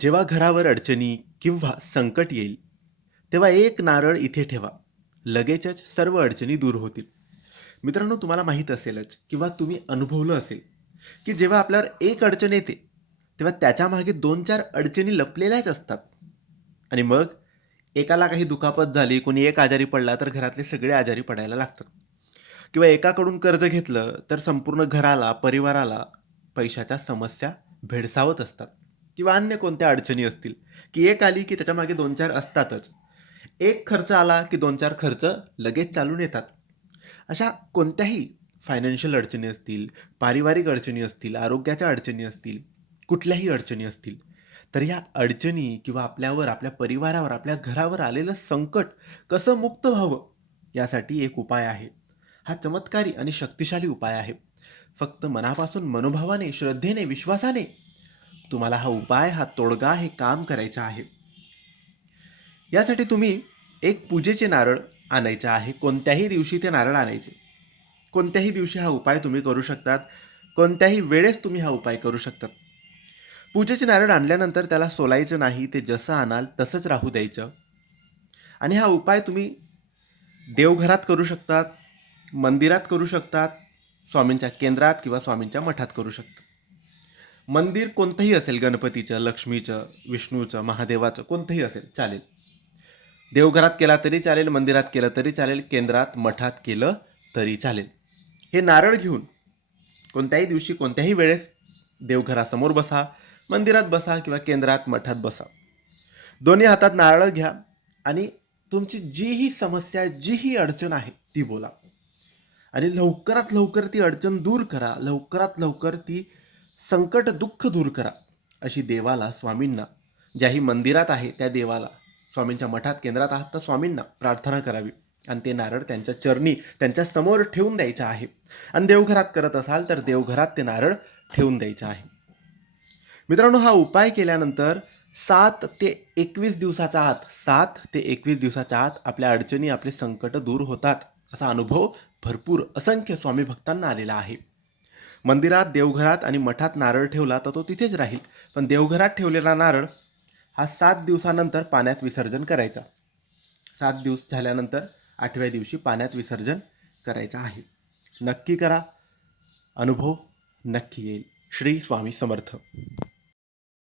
जेव्हा घरावर अडचणी किंवा संकट येईल तेव्हा एक नारळ इथे ठेवा. लगेचच सर्व अडचणी दूर होतील. मित्रांनो तुम्हाला माहीत असेलच किंवा तुम्ही अनुभवलं असेल की जेव्हा आपल्यावर एक अडचण येते तेव्हा त्याच्यामागे दोन चार अडचणी लपलेल्याच असतात. आणि मग एकाला काही दुखापत झाली कोणी एक आजारी पडला तर घरातले सगळे आजारी पडायला लागतात. किंवा एकाकडून कर्ज घेतलं तर संपूर्ण घराला परिवाराला पैशाच्या समस्या भेडसावत असतात. किंवा अन्य कोणत्या अडचणी असतील की एक आली की त्याच्यामागे दोन चार असतातच. एक खर्च आला की दोन चार खर्च लगेच चालून येतात. अशा कोणत्याही फायनान्शियल अडचणी असतील पारिवारिक अडचणी असतील आरोग्याच्या अडचणी असतील कुठल्याही अडचणी असतील तर या अडचणी किंवा आपल्यावर आपल्या परिवारावर आपल्या घरावर आलेलं संकट कसं मुक्त व्हावं यासाठी एक उपाय आहे. हा चमत्कारी आणि शक्तिशाली उपाय आहे. फक्त मनापासून मनोभावाने श्रद्धेने विश्वासाने तुम्हाला हा उपाय हा तोडगा हे काम करायचं आहे. यासाठी तुम्ही एक पूजेचे नारळ आणायचं आहे. कोणत्याही दिवशी ते नारळ आणायचे. कोणत्याही दिवशी हा उपाय तुम्ही करू शकतात. कोणत्याही वेळेस तुम्ही हा उपाय करू शकतात. पूजेचे नारळ आणल्यानंतर त्याला सोलायचं नाही. ते जसं आणाल तसंच राहू द्यायचं. आणि हा उपाय तुम्ही देवघरात करू शकतात मंदिरात करू शकतात स्वामींच्या केंद्रात किंवा स्वामींच्या मठात करू शकतात. मंदिर कोणतंही असेल गणपतीचं लक्ष्मीचं विष्णूचं महादेवाचं कोणतंही असेल चालेल. देवघरात केला तरी चालेल मंदिरात केलं तरी चालेल केंद्रात मठात केलं तरी चालेल. हे नारळ घेऊन कोणत्याही दिवशी कोणत्याही वेळेस देवघरासमोर बसा मंदिरात बसा किंवा केंद्रात मठात बसा. दोन्ही हातात नारळ घ्या आणि तुमची जीही समस्या जीही अडचण आहे ती बोला. आणि लवकरात लवकर ती अडचण दूर करा. लवकरात लवकर ती संकट दुःख दूर करा अशी देवाला स्वामींना ज्याही मंदिरात आहे त्या देवाला स्वामींच्या मठात केंद्रात आहात तर स्वामींना प्रार्थना करावी. आणि ते नारळ त्यांच्या चरणी त्यांच्यासमोर ठेवून द्यायचं आहे. आणि देवघरात करत असाल तर देवघरात ते नारळ ठेवून द्यायचं आहे. मित्रांनो हा उपाय केल्यानंतर सात ते एकवीस दिवसाचा आत सात ते एकवीस दिवसाच्या आत आपल्या अडचणी आपले संकट दूर होतात. असा अनुभव भरपूर असंख्य स्वामी भक्तांना आलेला आहे. मंदिरात देवघरात आणि मठात नारळ ठेवला तर तो तिथेच राहील. पण देवघरात ठेवलेला नारळ हा सात दिवसानंतर पाण्यात विसर्जन करायचा. सात दिवस झाल्यानंतर आठव्या दिवशी पाण्यात विसर्जन करायचं आहे. नक्की करा. अनुभव नक्की येईल. श्री स्वामी समर्थ.